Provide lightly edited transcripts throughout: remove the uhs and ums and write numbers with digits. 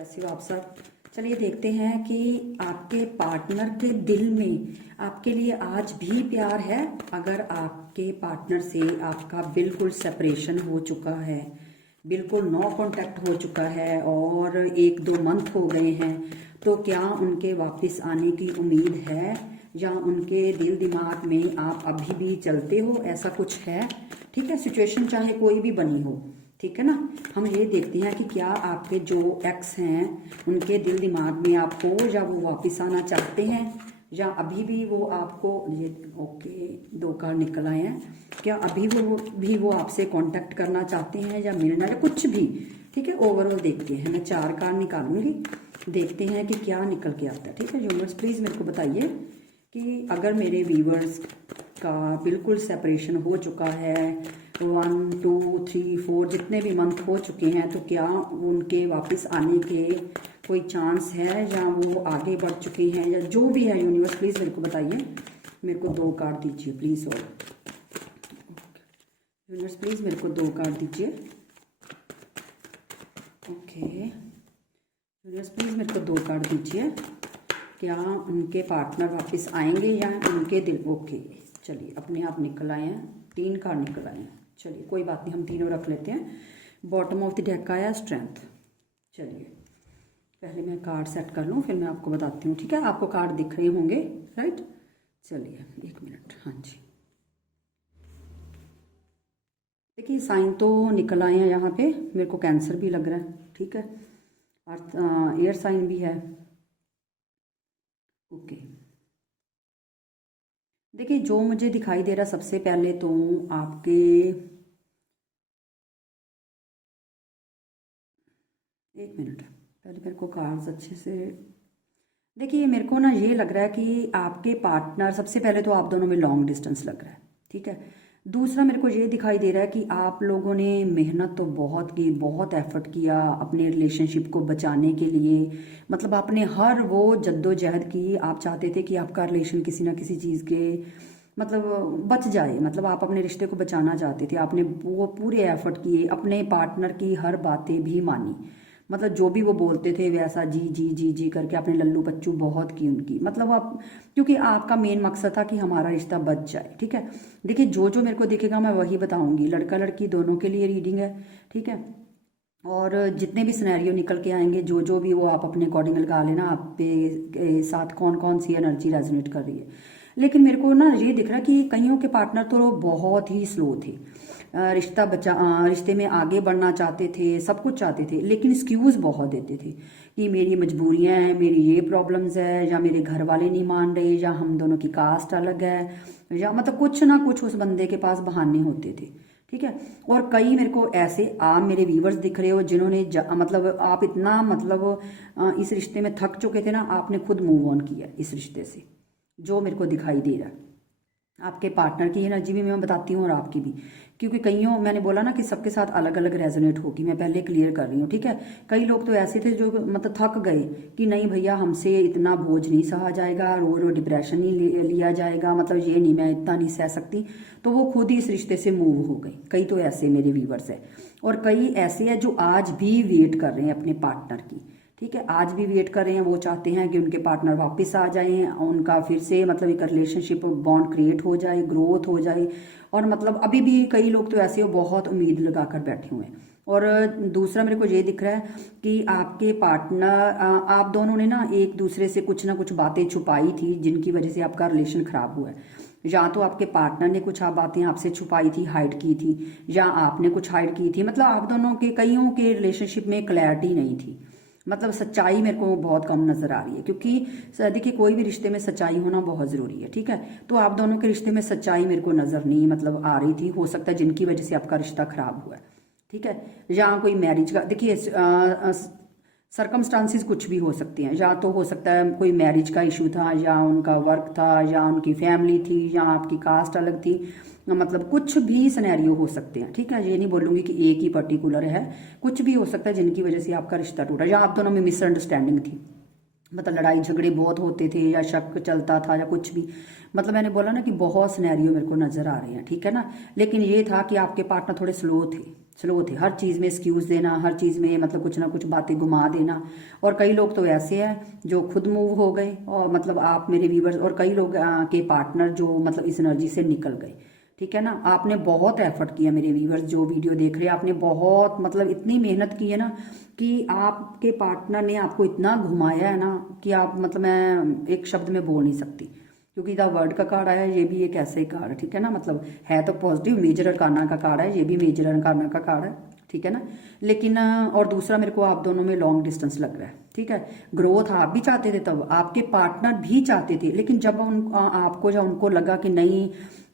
कैसे हो आप सब। चलिए देखते हैं कि आपके पार्टनर के दिल में आपके लिए आज भी प्यार है। अगर आपके पार्टनर से आपका बिल्कुल सेपरेशन हो चुका है, बिल्कुल नो कांटेक्ट हो चुका है और 1-2 मंथ हो गए हैं, तो क्या उनके वापस आने की उम्मीद है या उनके दिल दिमाग में आप अभी भी चलते हो, ऐसा कुछ है। ठीक है, सिचुएशन चाहे कोई भी बनी हो, ठीक है ना। हम ये देखते हैं कि क्या आपके जो एक्स हैं उनके दिल दिमाग में आप हो या वो वापस आना चाहते हैं या अभी भी वो आपको ये ओके 2 कार्ड निकल आए हैं। क्या अभी वो आपसे कांटेक्ट करना चाहते हैं या मिलना या कुछ भी। ठीक है, ओवरऑल देखते हैं। मैं 4 कार्ड निकालूंगी, देखते हैं कि क्या निकल के आता है। ठीक है यूनिवर्स, प्लीज़ मेरे को बताइए कि अगर मेरे व्यूवर्स का बिल्कुल सेपरेशन हो चुका है, 1 2 3 4 जितने भी मंथ हो चुके हैं, तो क्या उनके वापस आने के कोई चांस है या वो आगे बढ़ चुके हैं या जो भी है। यूनिवर्स प्लीज़ मेरे को बताइए। मेरे को 2 कार्ड दीजिए प्लीज़। और यूनिवर्स प्लीज़ मेरे को 2 कार्ड दीजिए। ओके यूनिवर्स प्लीज़ मेरे को 2 कार्ड दीजिए। क्या उनके पार्टनर वापस आएंगे या उनके दिल। ओके चलिए, अपने आप निकल आए हैं, 3 कार्ड निकल आए हैं। चलिए कोई बात नहीं, हम तीनों रख लेते हैं। बॉटम ऑफ द डेक आया स्ट्रेंथ। चलिए पहले मैं कार्ड सेट कर लूँ, फिर मैं आपको बताती हूँ। ठीक है, आपको कार्ड दिख रहे होंगे राइट। चलिए 1 मिनट। हाँ जी, देखिए साइन तो निकल आए हैं यहाँ पे। मेरे को कैंसर भी लग रहा है, ठीक है, और एयर साइन भी है। ओके देखिए, जो मुझे दिखाई दे रहा सबसे पहले तो आपके 1 मिनट, पहले मेरे को कार्ड्स अच्छे से देखिए। मेरे को ना ये लग रहा है कि आपके पार्टनर, सबसे पहले तो आप दोनों में लॉन्ग डिस्टेंस लग रहा है, ठीक है। दूसरा मेरे को ये दिखाई दे रहा है कि आप लोगों ने मेहनत तो बहुत की, बहुत एफर्ट किया अपने रिलेशनशिप को बचाने के लिए। मतलब आपने हर वो जद्दोजहद की। आप चाहते थे कि आपका रिलेशन किसी ना किसी चीज़ के मतलब बच जाए, मतलब आप अपने रिश्ते को बचाना चाहते थे। आपने वो पूरे एफर्ट किए, अपने पार्टनर की हर बातें भी मानी। मतलब जो भी वो बोलते थे वैसा जी जी जी जी करके आपने लल्लू पच्चू बहुत की उनकी। मतलब आप, क्योंकि आपका मेन मकसद था कि हमारा रिश्ता बच जाए। ठीक है, देखिए जो जो मेरे को दिखेगा मैं वही बताऊंगी। लड़का लड़की दोनों के लिए रीडिंग है, ठीक है। और जितने भी सिनेरियो निकल के आएंगे, जो जो भी, वो आप अपने अकॉर्डिंग लगा लेना। आप पे साथ कौन कौन सी एनर्जी रेजोनेट कर रही है। लेकिन मेरे को ना ये दिख रहा है कि कईयों के पार्टनर तो बहुत ही स्लो थे। रिश्ते में आगे बढ़ना चाहते थे, सब कुछ चाहते थे, लेकिन एक्सक्यूज बहुत देते थे कि मेरी मजबूरियां हैं, मेरी ये प्रॉब्लम्स है, या मेरे घर वाले नहीं मान रहे, या हम दोनों की कास्ट अलग है, या मतलब कुछ ना कुछ उस बंदे के पास बहाने होते थे। ठीक है, और कई मेरे को ऐसे आप मेरे व्यूवर्स दिख रहे हो जिन्होंने मतलब आप इतना मतलब इस रिश्ते में थक चुके थे ना, आपने खुद मूव ऑन किया इस रिश्ते से, जो मेरे को दिखाई दे रहा है। आपके पार्टनर की एनर्जी भी मैं बताती हूँ और आपकी भी, क्योंकि कईयों, मैंने बोला ना कि सबके साथ अलग अलग रेजोनेट होगी। मैं पहले क्लियर कर रही हूँ, ठीक है। कई लोग तो ऐसे थे जो मतलब थक गए कि नहीं भैया हमसे इतना बोझ नहीं सहा जाएगा, रो रो डिप्रेशन नहीं लिया जाएगा, मतलब ये नहीं, मैं इतना नहीं सह सकती, तो वो खुद ही इस रिश्ते से मूव हो गए। कई तो ऐसे मेरे व्यूवर्स है, और कई ऐसे हैं जो आज भी वेट कर रहे हैं अपने पार्टनर की। ठीक है, आज भी वेट कर रहे हैं। वो चाहते हैं कि उनके पार्टनर वापस आ जाएं, उनका फिर से मतलब एक रिलेशनशिप बॉन्ड क्रिएट हो जाए, ग्रोथ हो जाए। और मतलब अभी भी कई लोग तो ऐसे बहुत उम्मीद लगा कर बैठे हुए हैं। और दूसरा मेरे को ये दिख रहा है कि आपके पार्टनर, आप दोनों ने ना एक दूसरे से कुछ ना कुछ बातें छुपाई थी, जिनकी वजह से आपका रिलेशन खराब हुआ है। या तो आपके पार्टनर ने कुछ बातें आपसे छुपाई थी, हाइड की थी, या आपने कुछ हाइड की थी। मतलब आप दोनों के, कईयों के रिलेशनशिप में क्लैरिटी नहीं थी। मतलब सच्चाई मेरे को बहुत कम नजर आ रही है, क्योंकि देखिए कोई भी रिश्ते में सच्चाई होना बहुत जरूरी है। ठीक है, तो आप दोनों के रिश्ते में सच्चाई मेरे को नजर नहीं मतलब आ रही थी। हो सकता है जिनकी वजह से आपका रिश्ता खराब हुआ है। ठीक है, या कोई मैरिज का, देखिए सरकमस्टांसिस कुछ भी हो सकते हैं। या तो हो सकता है कोई मैरिज का इशू था, या उनका वर्क था, या उनकी फैमिली थी, या आपकी कास्ट अलग थी। मतलब कुछ भी सिनेरियो हो सकते हैं। ठीक है, ये नहीं बोलूंगी कि एक ही पर्टिकुलर है, कुछ भी हो सकता है जिनकी वजह से आपका रिश्ता टूटा, या आप दोनों में मिसअंडरस्टैंडिंग थी। मतलब लड़ाई झगड़े बहुत होते थे या शक चलता था या कुछ भी। मतलब मैंने बोला ना कि बहुत सिनेरियो मेरे को नजर आ रहे हैं, ठीक है ना। लेकिन ये था कि आपके पार्टनर थोड़े स्लो थे हर चीज़ में एक्सक्यूज देना, हर चीज़ में मतलब कुछ ना कुछ बातें घुमा देना। और कई लोग तो ऐसे हैं जो खुद मूव हो गए, और मतलब आप मेरे व्यूवर्स, और कई लोग के पार्टनर जो मतलब इस एनर्जी से निकल गए, ठीक है ना। आपने बहुत एफर्ट किया मेरे व्यूवर्स, जो वीडियो देख रहे हैं, आपने बहुत मतलब इतनी मेहनत की है ना कि आपके पार्टनर ने आपको इतना घुमाया है ना कि आप मतलब मैं एक शब्द में बोल नहीं सकती। क्योंकि द वर्ड का कार्ड आया, ये भी एक ऐसे ही कार्ड है, ठीक है ना। मतलब है तो पॉजिटिव, मेजर अरकाना का कार्ड है, ये भी मेजर अरकाना का कार्ड है, ठीक है ना। लेकिन और दूसरा मेरे को आप दोनों में लॉन्ग डिस्टेंस लग रहा है, ठीक है। ग्रोथ आप भी चाहते थे, तब आपके पार्टनर भी चाहते थे, लेकिन जब आपको या उनको लगा कि नहीं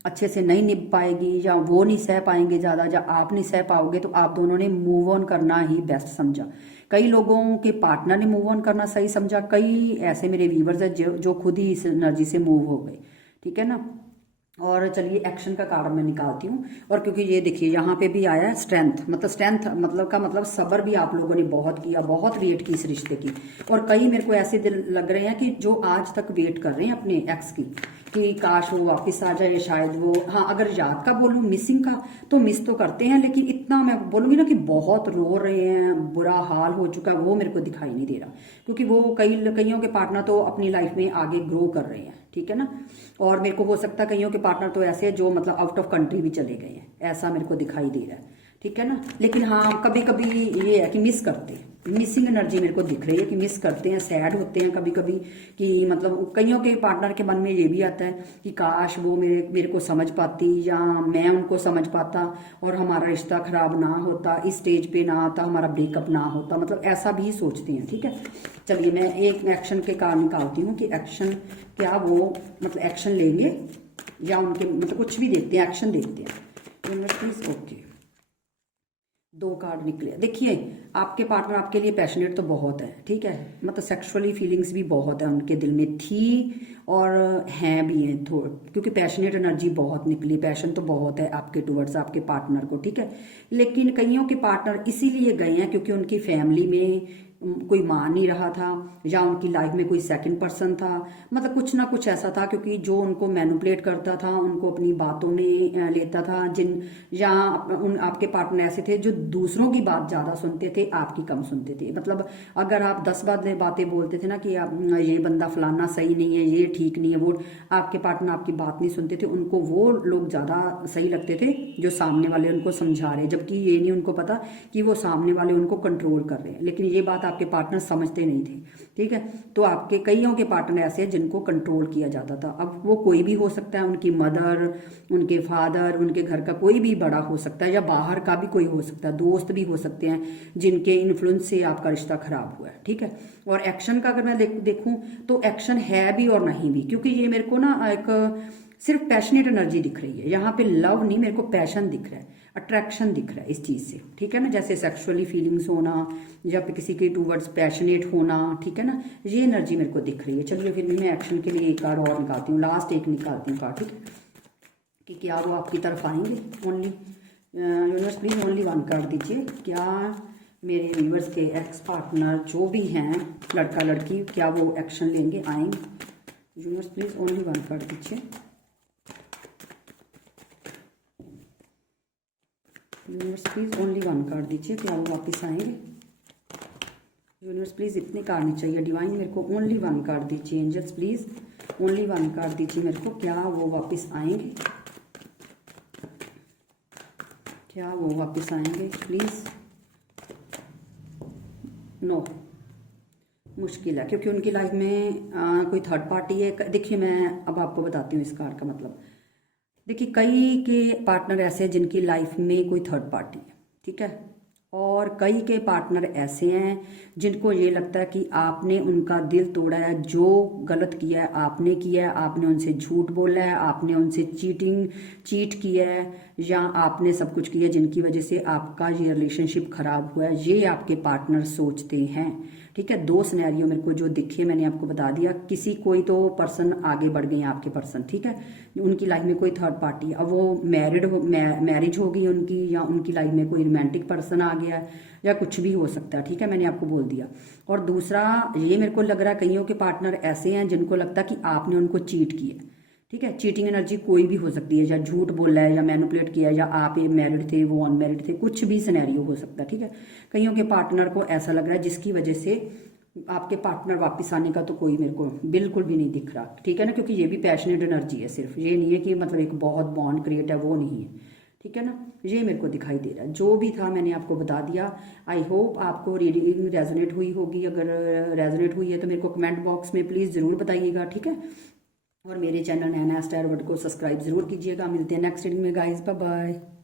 अच्छे से नहीं निभ पाएगी, या वो नहीं सह पाएंगे ज़्यादा, या आप नहीं सह पाओगे, तो आप दोनों ने मूव ऑन करना ही बेस्ट समझा। कई लोगों के पार्टनर ने मूव ऑन करना सही समझा, कई ऐसे मेरे व्यूवर्स हैं जो खुद ही इस एनर्जी से मूव हो गए, ठीक है ना। और चलिए एक्शन का कार्ड मैं निकालती हूँ। और क्योंकि ये देखिए यहाँ पे भी आया है स्ट्रेंथ, मतलब स्ट्रेंथ मतलब का मतलब सब्र भी आप लोगों ने बहुत किया, बहुत वेट की इस रिश्ते की। और कई मेरे को ऐसे दिल लग रहे हैं कि जो आज तक वेट कर रहे हैं अपने एक्स की, कि काश वो वापस आ जाए, शायद वो, हाँ अगर याद का बोलूँ मिसिंग का, तो मिस तो करते हैं, लेकिन इतना मैं बोलूँगी ना कि बहुत रो रहे हैं, बुरा हाल हो चुका है, वो मेरे को दिखाई नहीं दे रहा। क्योंकि वो कईयों के पार्टनर तो अपनी लाइफ में आगे ग्रो कर रहे हैं, ठीक है ना। और मेरे को हो सकता है कईयों के पार्टनर तो ऐसे हैं जो मतलब आउट ऑफ कंट्री भी चले गए हैं, ऐसा मेरे को दिखाई दे रहा है, ठीक है ना। लेकिन हाँ कभी कभी ये है कि मिस करते हैं, मिसिंग एनर्जी मेरे को दिख रही है कि मिस करते हैं, सैड होते हैं कभी कभी, कि मतलब कईयों के पार्टनर के मन में ये भी आता है कि काश वो मेरे को समझ पाती, या मैं उनको समझ पाता, और हमारा रिश्ता खराब ना होता, इस स्टेज पे ना आता, हमारा ब्रेकअप ना होता, मतलब ऐसा भी सोचते हैं, ठीक है। चलिए मैं एक एक्शन के कार्ड निकालती हूँ कि एक्शन क्या वो मतलब एक्शन लेंगे, या उनके मतलब कुछ भी देखते हैं, एक्शन देखते हैं प्लीज। ओके, 2 कार्ड निकले। देखिए आपके पार्टनर आपके लिए पैशनेट तो बहुत है, ठीक है, मतलब सेक्सुअली फीलिंग्स भी बहुत है उनके दिल में थी, और हैं भी हैं थोड़ा, क्योंकि पैशनेट एनर्जी बहुत निकली, पैशन तो बहुत है आपके टुवर्ड्स आपके पार्टनर को, ठीक है। लेकिन कईयों के पार्टनर इसीलिए गए हैं क्योंकि उनकी फैमिली में कोई मान नहीं रहा था, या उनकी लाइफ में कोई सेकंड पर्सन था, मतलब कुछ ना कुछ ऐसा था, क्योंकि जो उनको मैनिपुलेट करता था, उनको अपनी बातों में लेता था, या आपके पार्टनर ऐसे थे जो दूसरों की बात ज्यादा सुनते थे, आपकी कम सुनते थे। मतलब अगर आप 10 बातें बोलते थे ना कि आप ये बंदा फलाना सही नहीं है, ये ठीक नहीं है, वो आपके पार्टनर आपकी बात नहीं सुनते थे, उनको वो लोग ज्यादा सही लगते थे जो सामने वाले उनको समझा रहे, जबकि ये नहीं उनको पता कि वो सामने वाले उनको कंट्रोल कर रहे हैं। लेकिन ये बात आपके पार्टनर समझते नहीं थे, ठीक है। तो आपके कईयों के पार्टनर ऐसे हैं जिनको कंट्रोल किया जाता था। अब वो कोई भी हो सकता है, उनकी मदर, उनके फादर, उनके घर का कोई भी बड़ा हो सकता है, या बाहर का भी कोई हो सकता है, दोस्त भी हो सकते हैं जिनके इन्फ्लुएंस से आपका रिश्ता खराब हुआ है, ठीक है। और एक्शन का अगर मैं देखूं तो एक्शन है भी और नहीं भी, क्योंकि ये मेरे को ना एक सिर्फ पैशनेट एनर्जी दिख रही है यहाँ पे, लव नहीं, मेरे को पैशन दिख रहा है, अट्रैक्शन दिख रहा है इस चीज से, ठीक है ना। जैसे सेक्सुअली फीलिंग्स होना, या फिर किसी के टूवर्ड्स पैशनेट होना, ठीक है ना, ये एनर्जी मेरे को दिख रही है। चलिए फिर मैं एक्शन के लिए एक कार्ड और निकालती हूँ, लास्ट एक निकालती हूँ कार्ड, ठीक है, कि क्या वो आपकी तरफ आएंगे। Only universe please only 1 card दीजिए, क्या मेरे व्यूवर्स के एक्स पार्टनर जो भी हैं, लड़का लड़की, क्या वो एक्शन लेंगे, आएंगे। यूनिवर्स प्लीज ओनली 1 कार्ड दीजिए। यूनिवर्स प्लीज ओनली 1 कार्ड दीजिए, क्या वो वापस आएंगे। यूनिवर्स प्लीज इतने कार्ड नहीं चाहिए, डिवाइन मेरे को ओनली 1 कार्ड दीजिए। एंजल्स प्लीज ओनली 1 कार्ड दीजिए मेरे को, क्या वो वापस आएंगे, क्या वो वापस आएंगे प्लीज। नो, मुश्किल है, क्योंकि उनकी लाइफ में कोई थर्ड पार्टी है। देखिए मैं अब आपको बताती हूँ इस कार्ड का मतलब। देखिए कई के पार्टनर ऐसे हैं जिनकी लाइफ में कोई थर्ड पार्टी है, ठीक है। और कई के पार्टनर ऐसे हैं जिनको ये लगता है कि आपने उनका दिल तोड़ा है, जो गलत किया है आपने किया है, आपने उनसे झूठ बोला है, आपने उनसे चीट किया है, या आपने सब कुछ किया जिनकी वजह से आपका ये रिलेशनशिप खराब हुआ है, ये आपके पार्टनर सोचते हैं, ठीक है। 2 सिनेरियो मेरे को जो दिखे मैंने आपको बता दिया। किसी कोई तो पर्सन आगे बढ़ गए हैं आपके पर्सन, ठीक है, उनकी लाइफ में कोई थर्ड पार्टी, अब वो मैरिज हो गई उनकी, या उनकी लाइफ में कोई रोमांटिक पर्सन आ गया है या कुछ भी हो सकता है, ठीक है, मैंने आपको बोल दिया। और दूसरा ये मेरे को लग रहा है कईयों के पार्टनर ऐसे हैं जिनको लगता है कि आपने उनको चीट किया, ठीक है। चीटिंग एनर्जी कोई भी हो सकती है, या झूठ बोला है या मैनिपुलेट किया है, या आप ये मैरिड थे वो अनमैरिड थे, कुछ भी सिनेरियो हो सकता है, ठीक है। कईयों के पार्टनर को ऐसा लग रहा है जिसकी वजह से आपके पार्टनर वापस आने का तो कोई मेरे को बिल्कुल भी नहीं दिख रहा, ठीक है ना, क्योंकि ये भी पैशनेट एनर्जी है, सिर्फ ये नहीं है कि मतलब एक बहुत बॉन्ड क्रिएट है, वो नहीं है, ठीक है ना। ये मेरे को दिखाई दे रहा है, जो भी था मैंने आपको बता दिया। आई होप आपको रीडिंग रेजोनेट हुई होगी। अगर रेजोनेट हुई है तो मेरे को कमेंट बॉक्स में प्लीज़ ज़रूर बताइएगा, ठीक है। और मेरे चैनल नैना स्टार वर्ल्ड को सब्सक्राइब जरूर कीजिएगा। मिलते हैं नेक्स्ट रीडिंग में गाइस, बाय बाय।